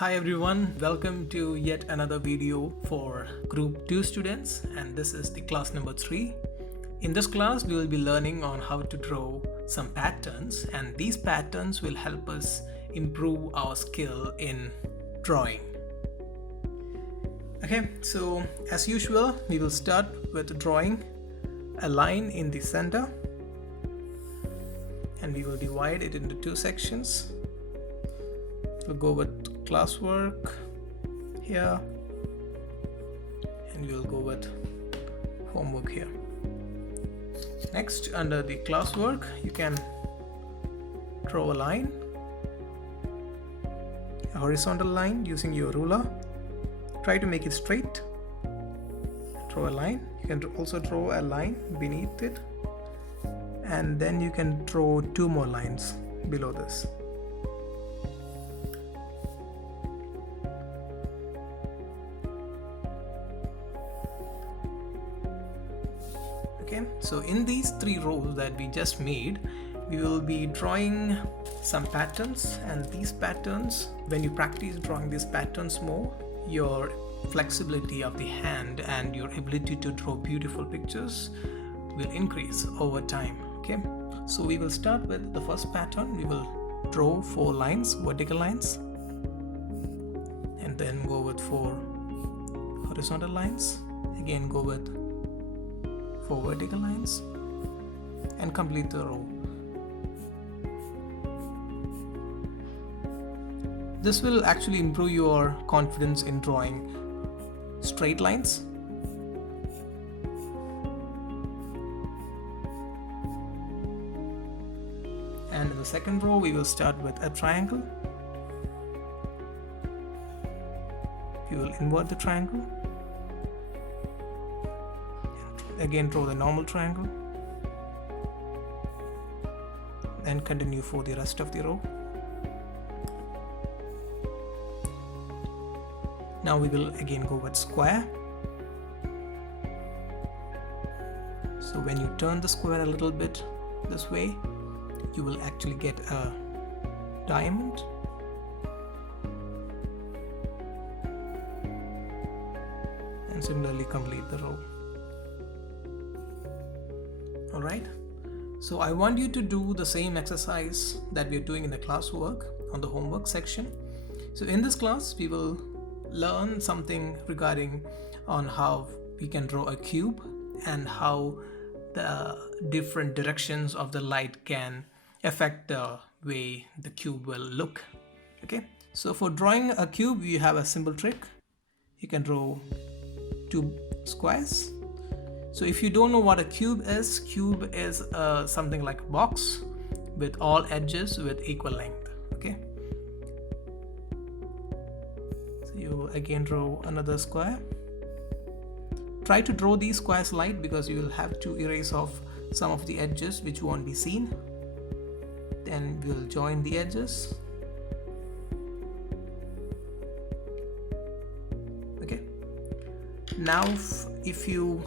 Hi everyone, welcome to yet another video for Group 2 students, and this is the class number 3. In this class we will be learning on how to draw some patterns, and these patterns will help us improve our skill in drawing. Okay, so as usual we will start with drawing a line in the center, and we will divide it into two sections. We'll go with classwork here, and we'll go with homework here. Next, under the classwork, you can draw a line, a horizontal line using your ruler. Try to make it straight. Draw a line. You can also draw a line beneath it, and then you can draw two more lines below this. Okay, so in these three rows that we just made, we will be drawing some patterns, and these patterns, when you practice drawing these patterns more, your flexibility of the hand and your ability to draw beautiful pictures will increase over time. Okay, so we will start with the first pattern. We will draw 4 lines, vertical lines, and then go with 4 horizontal lines. Again, go with 4 vertical lines and complete the row. This will actually improve your confidence in drawing straight lines. And in the second row we will start with a triangle. We will invert the triangle. Again, draw the normal triangle and continue for the rest of the row. Now we will again go with square. So when you turn the square a little bit this way, you will actually get a diamond. And similarly complete the row. Alright, so I want you to do the same exercise that we are doing in the classwork on the homework section. So in this class we will learn something regarding on how we can draw a cube and how the different directions of the light can affect the way the cube will look. Okay, so for drawing a cube you have a simple trick. You can draw 2 squares. So if you don't know what a cube is something like a box with all edges with equal length. Okay, so you again draw another square. Try to draw these squares light because you will have to erase off some of the edges which won't be seen. Then we'll join the edges. Okay, now if you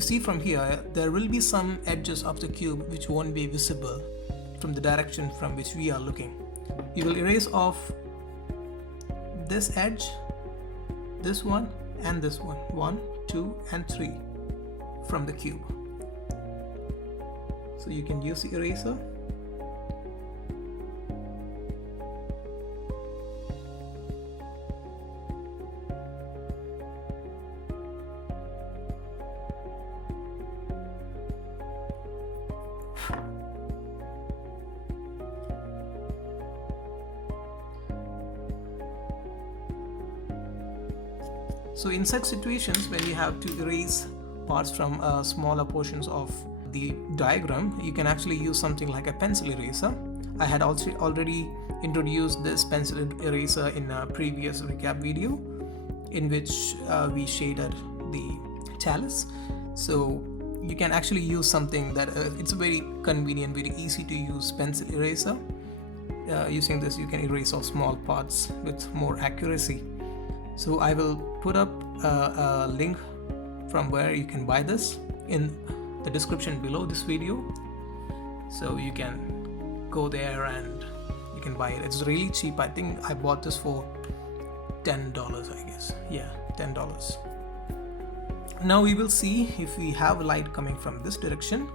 see from here, there will be some edges of the cube which won't be visible from the direction from which we are looking. You will erase off this edge, this one, and this one. 1, 2, and 3 from the cube. So you can use the eraser. So in such situations, when you have to erase parts from smaller portions of the diagram, you can actually use something like a pencil eraser. I had also already introduced this pencil eraser in a previous recap video in which we shaded the chalice. So you can actually use something that it's a very convenient, very easy to use pencil eraser. Using this you can erase all small parts with more accuracy. So I will put up a link from where you can buy this in the description below this video, so you can go there and You can buy it. It's really cheap. I think I bought this for $10, I guess. Yeah, $10. Now we will see if we have light coming from this direction,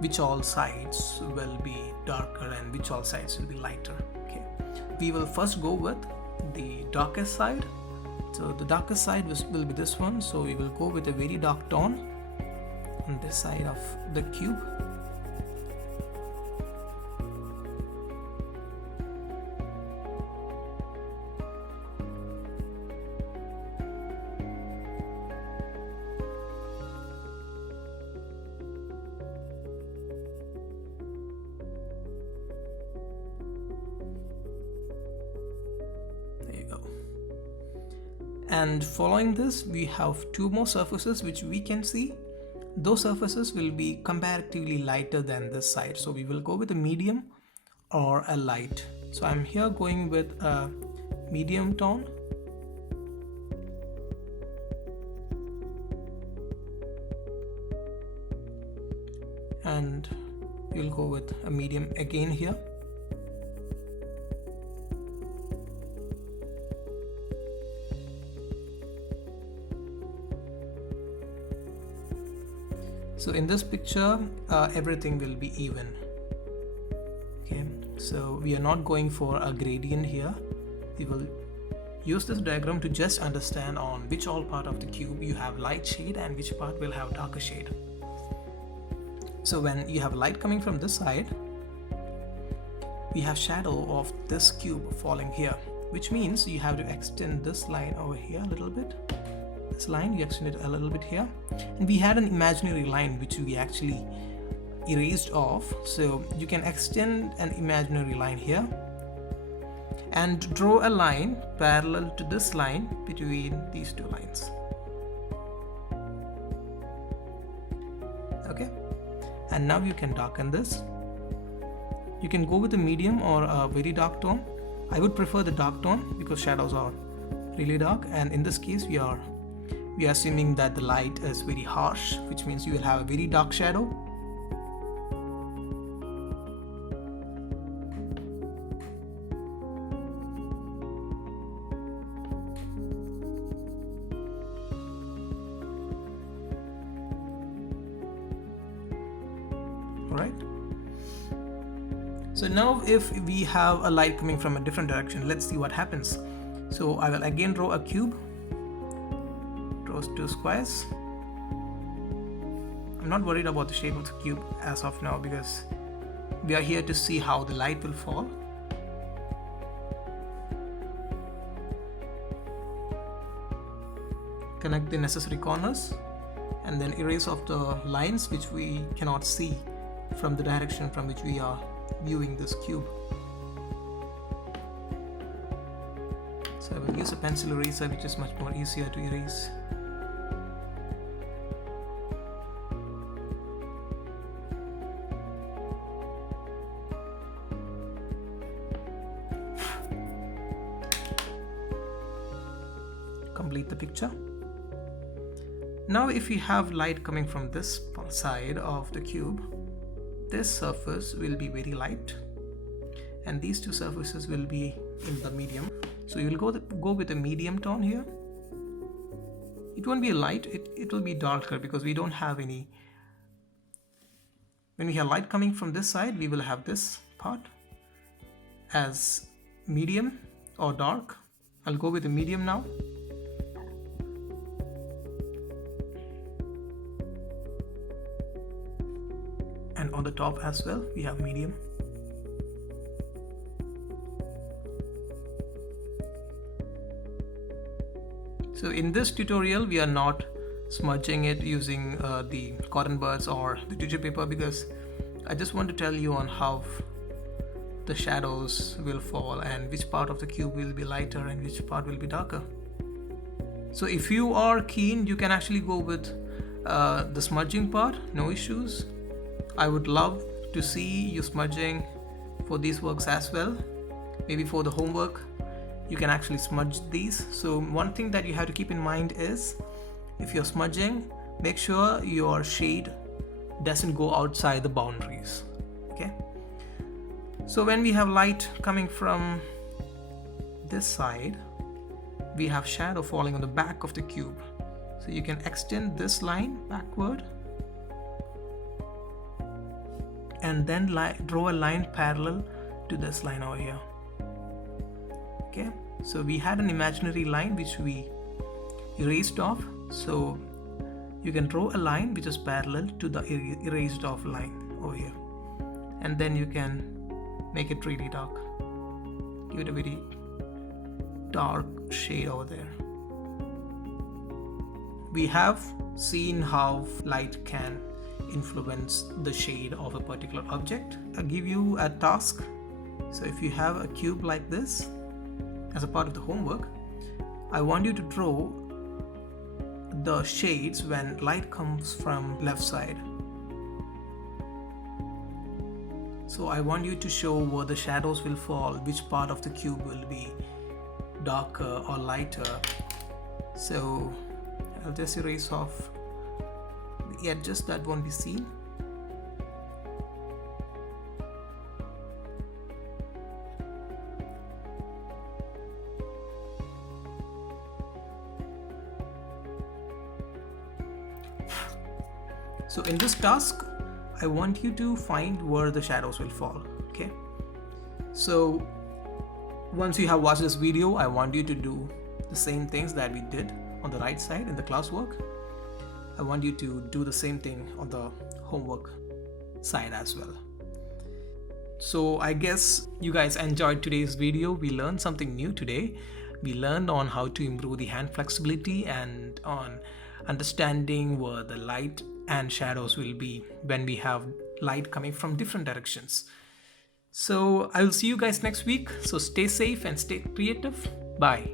which all sides will be darker and which all sides will be lighter. Okay, we will first go with the darkest side. So the darkest side will be this one. So we will go with a very dark tone on this side of the cube. And following this, we have two more surfaces which we can see. Those surfaces will be comparatively lighter than this side. So we will go with a medium or a light. So I'm here going with a medium tone. And we'll go with a medium again here. So in this picture, everything will be even. Okay, so we are not going for a gradient here. We will use this diagram to just understand on which all part of the cube you have light shade and which part will have darker shade. So when you have light coming from this side, we have shadow of this cube falling here, which means you have to extend this line over here a little bit. This line, you extend it a little bit here, and we had an imaginary line which we actually erased off. So you can extend an imaginary line here and draw a line parallel to this line between these two lines. Okay, and now you can darken this. You can go with a medium or a very dark tone. I would prefer the dark tone because shadows are really dark, and in this case we are assuming that the light is very harsh, which means you will have a very dark shadow. Alright. So now if we have a light coming from a different direction, let's see what happens. So I will again draw a cube. Two squares. I'm not worried about the shape of the cube as of now because we are here to see how the light will fall. Connect the necessary corners and then erase off the lines which we cannot see from the direction from which we are viewing this cube. So I will use a pencil eraser, which is much more easier to erase. Complete the picture. Now if you have light coming from this side of the cube, this surface will be very light and these two surfaces will be in the medium. So you will go with a medium tone here. It won't be a light, it will be darker because we don't have any. When we have light coming from this side, we will have this part as medium or dark. I'll go with a medium now. And on the top as well, we have medium. So in this tutorial, we are not smudging it using the cotton buds or the tissue paper because I just want to tell you on how the shadows will fall and which part of the cube will be lighter and which part will be darker. So if you are keen, you can actually go with the smudging part, no issues. I would love to see you smudging for these works as well. Maybe for the homework, you can actually smudge these. So one thing that you have to keep in mind is if you're smudging, make sure your shade doesn't go outside the boundaries. Okay. So when we have light coming from this side, we have shadow falling on the back of the cube. So you can extend this line backward and then draw a line parallel to this line over here. Okay, so we had an imaginary line which we erased off, so you can draw a line which is parallel to the erased off line over here, and then you can make it really dark, give it a very dark shade over there. We have seen how light can influence the shade of a particular object. I'll give you a task. So if you have a cube like this as a part of the homework, I want you to draw the shades when light comes from left side. So I want you to show where the shadows will fall, which part of the cube will be darker or lighter. So I'll just erase off the edges that won't be seen. So in this task, I want you to find where the shadows will fall. Okay, so once you have watched this video, I want you to do the same things that we did on the right side in the classwork. I want you to do the same thing on the homework side as well. So I guess you guys enjoyed today's video. We learned something new today. We learned on how to improve the hand flexibility and on understanding where the light and shadows will be when we have light coming from different directions. So I will see you guys next week. So stay safe and stay creative. Bye.